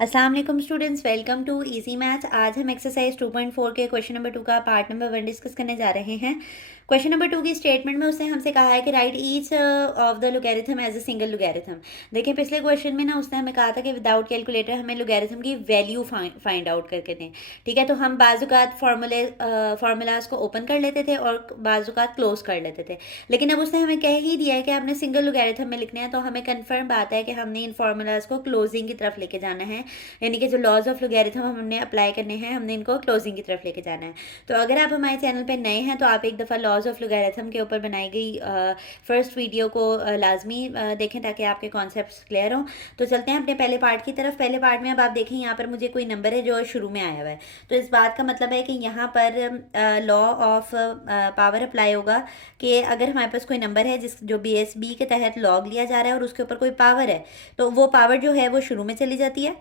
अस्सलाम वालेकुम students, welcome to easy maths. आज हम एक्सरसाइज 2.4 के क्वेश्चन नंबर 2 का पार्ट नंबर 1 डिस्कस करने जा रहे हैं। क्वेश्चन नंबर 2 की स्टेटमेंट में उसने हमसे कहा है कि right each of the logarithm as a single logarithm. देखिए पिछले क्वेश्चन में ना उसने हमें कहा था कि विदाउट कैलकुलेटर हमें लोगैरिथम की वैल्यू फाइंड आउट करके दें। ठीक है, तो हम बाजुकात फार्मूलाज को ओपन कर लेते थे और बाजुकात क्लोज कर लेते थे, लेकिन अब उसने हमें कह ही दिया है कि आपने सिंगल लोगैरिथम में लिखना है, तो हमें कन्फर्म बात है कि हमने इन फार्मूलाज को क्लोजिंग की तरफ लेके जाना है, यानी कि जो लॉज ऑफ लोगैरिथम हमने अप्लाई करने हैं हमने इनको क्लोजिंग की तरफ लेके जाना है। तो अगर आप हमारे चैनल पे नए हैं तो आप एक दफ़ा लॉज ऑफ लोगैरिथम के ऊपर बनाई गई फर्स्ट वीडियो को लाजमी देखें ताकि आपके कॉन्सेप्ट्स क्लियर हों। तो चलते हैं अपने पहले पार्ट की तरफ। पहले पार्ट में अब आप देखें यहाँ पर मुझे कोई नंबर है जो शुरू में आया हुआ है, तो इस बात का मतलब है कि यहाँ पर लॉ ऑफ पावर अप्लाई होगा कि अगर हमारे पास कोई नंबर है जिस जो बेस बी के तहत लॉग लिया जा रहा है और उसके ऊपर कोई पावर है, तो वो पावर जो है वो शुरू में चली जाती है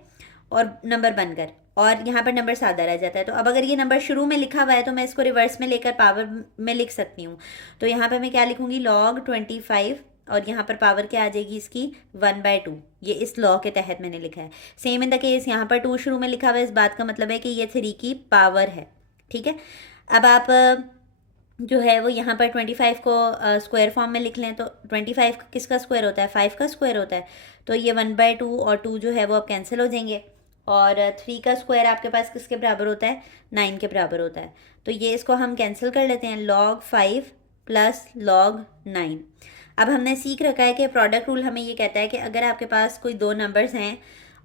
और नंबर बनकर, और यहाँ पर नंबर सादा रह जाता है। तो अब अगर ये नंबर शुरू में लिखा हुआ है तो मैं इसको रिवर्स में लेकर पावर में लिख सकती हूँ। तो यहाँ पर मैं क्या लिखूँगी, लॉग 25, और यहाँ पर पावर क्या आ जाएगी इसकी 1/2। ये इस लॉ के तहत मैंने लिखा है। सेम इन द केस यहाँ पर 2 शुरू में लिखा हुआ है, इस बात का मतलब है कि ये 3 की पावर है। ठीक है, अब आप जो है वो यहाँ पर 25 को स्क्वायर फॉर्म में लिख लें, तो 25 किसका स्क्वायर होता है, 5 का स्क्वायर होता है। तो ये 1/2 और 2 जो है वो अब कैंसिल हो जाएंगे, और 3 का स्क्वायर आपके पास किसके बराबर होता है, 9 के बराबर होता है। तो ये इसको हम कैंसिल कर लेते हैं, log 5 प्लस log 9। अब हमने सीख रखा है कि प्रोडक्ट रूल हमें ये कहता है कि अगर आपके पास कोई दो नंबर्स हैं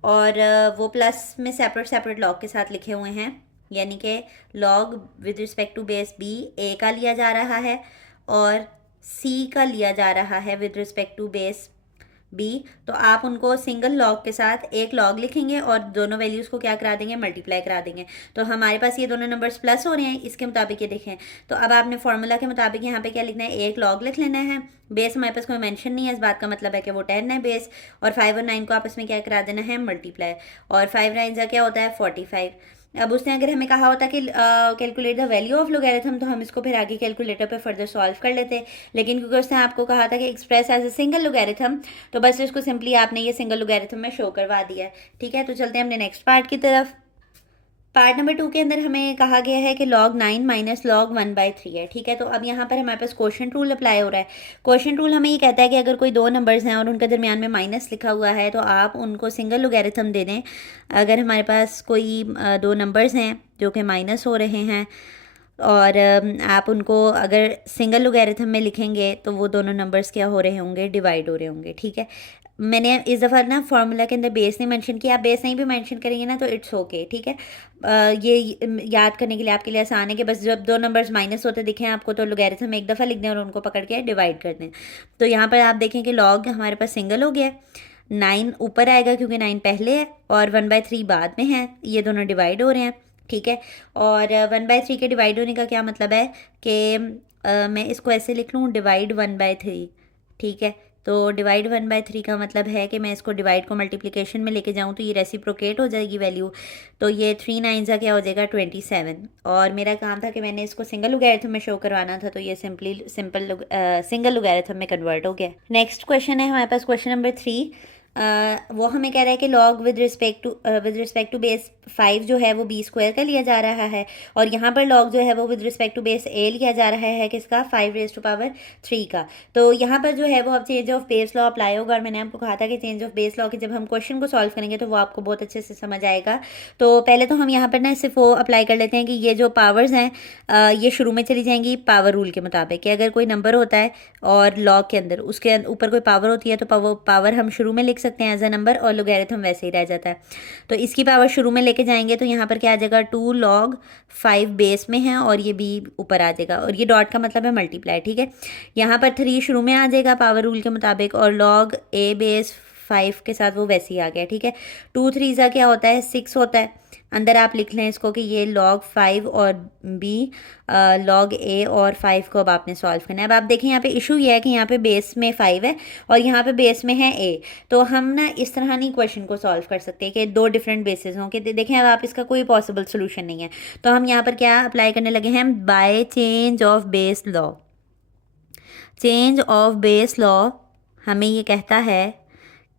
और वो प्लस में सेपरेट सेपरेट लॉग के साथ लिखे हुए हैं, यानी कि log with respect to base B A का लिया जा रहा है और सी का लिया जा रहा है with respect to base B, तो आप उनको सिंगल लॉग के साथ एक लॉग लिखेंगे और दोनों वैल्यूज़ को क्या करा देंगे, मल्टीप्लाई करा देंगे। तो हमारे पास ये दोनों नंबर्स प्लस हो रहे हैं, इसके मुताबिक ये देखें। तो अब आपने फार्मूला के मुताबिक यहाँ पे क्या लिखना है, एक लॉग लिख लेना है। बेस हमारे पास कोई मेंशन नहीं है, इस बात का मतलब है कि वो 10 है बेस, और 5 और 9 को आपस में क्या करा देना है, मल्टीप्लाई, और 5 9 का क्या होता है 45। अब उसने अगर हमें कहा होता कि calculate the value of logarithm, तो हम इसको फिर आगे कैलकुलेटर पे फर्दर सॉल्व कर लेते, लेकिन क्योंकि उसने आपको कहा था कि express as a single logarithm, तो बस इसको सिंपली आपने ये सिंगल लोगैरिथम में शो करवा दिया है। ठीक है, तो चलते हैं अपने नेक्स्ट पार्ट की तरफ। पार्ट नंबर 2 के अंदर हमें कहा गया है कि log 9 माइनस log 1/3 है। ठीक है, तो अब यहाँ पर हमारे पास क्वोशंट रूल अप्लाई हो रहा है। क्वोशंट रूल हमें ये कहता है कि अगर कोई दो नंबर्स हैं और उनके दरमियान में माइनस लिखा हुआ है तो आप उनको सिंगल लोगैरिथम दे दें। अगर हमारे पास कोई दो नंबर्स हैं जो कि माइनस हो रहे हैं और आप उनको अगर सिंगल लोगैरिथम में लिखेंगे तो वो दोनों नंबर्स क्या हो रहे होंगे, डिवाइड हो रहे होंगे। ठीक है, मैंने इस दफ़ा ना फार्मूला के अंदर बेस नहीं मेंशन किया, आप बेस नहीं भी मेंशन करेंगे ना तो इट्स ओके। ठीक है, ये याद करने के लिए आपके लिए आसान है कि बस जब दो नंबर्स माइनस होते दिखें आपको तो लोगैरिथम एक दफ़ा लिख दें और उनको पकड़ के डिवाइड कर दें। तो यहाँ पर आप देखें कि लॉग हमारे पास सिंगल हो गया, 9 ऊपर आएगा क्योंकि 9 पहले है और 1/3 बाद में है, ये दोनों डिवाइड हो रहे हैं। ठीक है, और 1/3 के डिवाइड होने का क्या मतलब है कि मैं इसको ऐसे लिख लूँ, डिवाइड 1/3। ठीक है, तो डिवाइड 1/3 का मतलब है कि मैं इसको डिवाइड को मल्टीप्लिकेशन में लेके जाऊँ तो ये रेसिप्रोकेट हो जाएगी वैल्यू, तो ये 3 9 का क्या हो जाएगा 27। और मेरा काम था कि मैंने इसको सिंगल लोगैरिथम में शो करवाना था, तो ये सिंपल सिंगल लोगैरिथम में कन्वर्ट हो गया। नेक्स्ट क्वेश्चन है हमारे पास क्वेश्चन नंबर 3। वो हमें कह रहा है कि log with respect to base 5 जो है वो बी स्क्वायर का लिया जा रहा है, और यहाँ पर लॉग जो है वो विद रिस्पेक्ट टू बेस ए लिया जा रहा है किसका, 5⁻³ का। तो यहाँ पर जो है वो अब change of base law apply होगा, और मैंने आपको कहा था कि चेंज ऑफ बेस लॉ की जब हम क्वेश्चन को सॉल्व करेंगे तो वो आपको बहुत अच्छे से समझ आएगा। तो पहले तो हम यहाँ पर ना सिर्फ वो अप्लाई कर लेते हैं कि ये जो पावर्स हैं ये शुरू में चली जाएंगी पावर रूल के मुताबिक, कि अगर कोई नंबर होता है और लॉग के अंदर उसके ऊपर कोई पावर होती है तो वो पावर हम शुरू में लिख सकते हैं एज अ नंबर, और लोगैरिथम वैसे ही रह जाता है। तो इसकी पावर शुरू में लेके जाएंगे तो यहाँ पर क्या आ जाएगा, 2 log 5 बेस में है और ये बी ऊपर आ जाएगा, और ये डॉट का मतलब है मल्टीप्लाई। ठीक है, यहाँ पर 3 शुरू में आ जाएगा पावर रूल के मुताबिक, और log a बेस 5 के साथ वो वैसे ही आ गया। ठीक है, 2 3 क्या होता है 6 होता है, अंदर आप लिख लें इसको कि ये log 5 और बी log a और 5 को अब आपने सॉल्व करना है। अब आप देखें यहाँ पे इशू ये है कि यहाँ पे बेस में 5 है और यहाँ पे बेस में है a, तो हम ना इस तरह नहीं क्वेश्चन को सॉल्व कर सकते कि दो डिफरेंट बेसिस हों कि देखें अब आप इसका कोई पॉसिबल सोल्यूशन नहीं है। तो हम यहाँ पर क्या अप्लाई करने लगे हैं, by change of base law. Change of base law हमें ये कहता है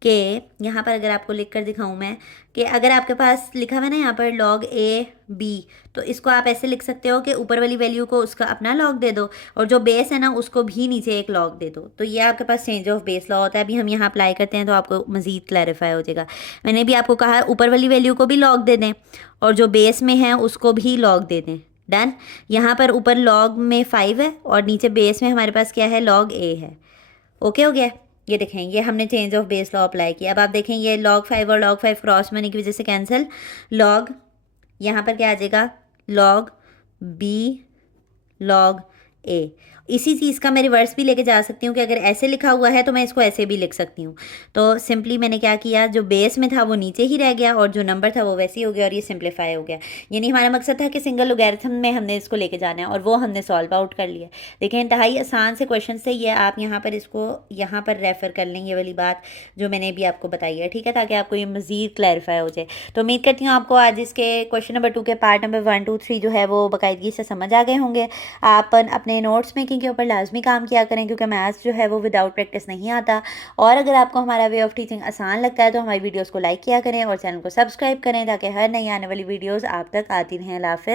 कि यहाँ पर अगर आपको लिख कर दिखाऊँ मैं कि अगर आपके पास लिखा हुआ है ना यहाँ पर log a b, तो इसको आप ऐसे लिख सकते हो कि ऊपर वाली वैल्यू को उसका अपना log दे दो और जो बेस है ना उसको भी नीचे एक log दे दो। तो ये आपके पास चेंज ऑफ बेस लॉ होता है। अभी हम यहाँ अप्लाई करते हैं तो आपको मज़ीद क्लैरिफाई हो जाएगा। मैंने भी आपको कहा है ऊपर वाली वैल्यू को भी log दे दें और जो बेस में है उसको भी log दे दें। डन। यहाँ पर ऊपर log में 5 है और नीचे बेस में हमारे पास क्या है, log a है। ओके हो गया। ये देखें, ये हमने change of base law apply किया। अब आप देखें ये log 5 और log 5 क्रॉस होने की वजह से कैंसिल। log यहाँ पर क्या आ जाएगा, log b log a। इसी चीज़ का मैं रिवर्स भी लेके जा सकती हूँ कि अगर ऐसे लिखा हुआ है तो मैं इसको ऐसे भी लिख सकती हूँ। तो सिंपली मैंने क्या किया, जो बेस में था वो नीचे ही रह गया और जो नंबर था वो वैसे ही हो गया और ये सिंप्लीफाई हो गया। यानी हमारा मकसद था कि सिंगल लोगैरिथम में हमने इसको लेके जाना है और वो हमने सॉल्व आउट कर लिया। देखें इंतहाई आसान से क्वेश्चन से ये आप यहाँ पर इसको यहाँ पर रेफ़र कर लें, ये वाली बात जो मैंने भी आपको बताई है, ठीक है, ताकि आपको ये मज़ीद क्लैरिफाई हो जाए। तो उम्मीद करती हूँ आपको आज इसके क्वेश्चन नंबर 2 के पार्ट नंबर 1, 2, 3 जो है वो बाकायदगी से समझ आ गए होंगे। आप अपने नोट्स मेकिंग के ऊपर लाजमी काम किया करें क्योंकि मैथ्स जो है वो विदाउट प्रैक्टिस नहीं आता। और अगर आपको हमारा वे ऑफ टीचिंग आसान लगता है तो हमारी वीडियोस को लाइक किया करें और चैनल को सब्सक्राइब करें ताकि हर नई आने वाली वीडियोस आप तक आती रहें। अल्लाह हाफ़िज़।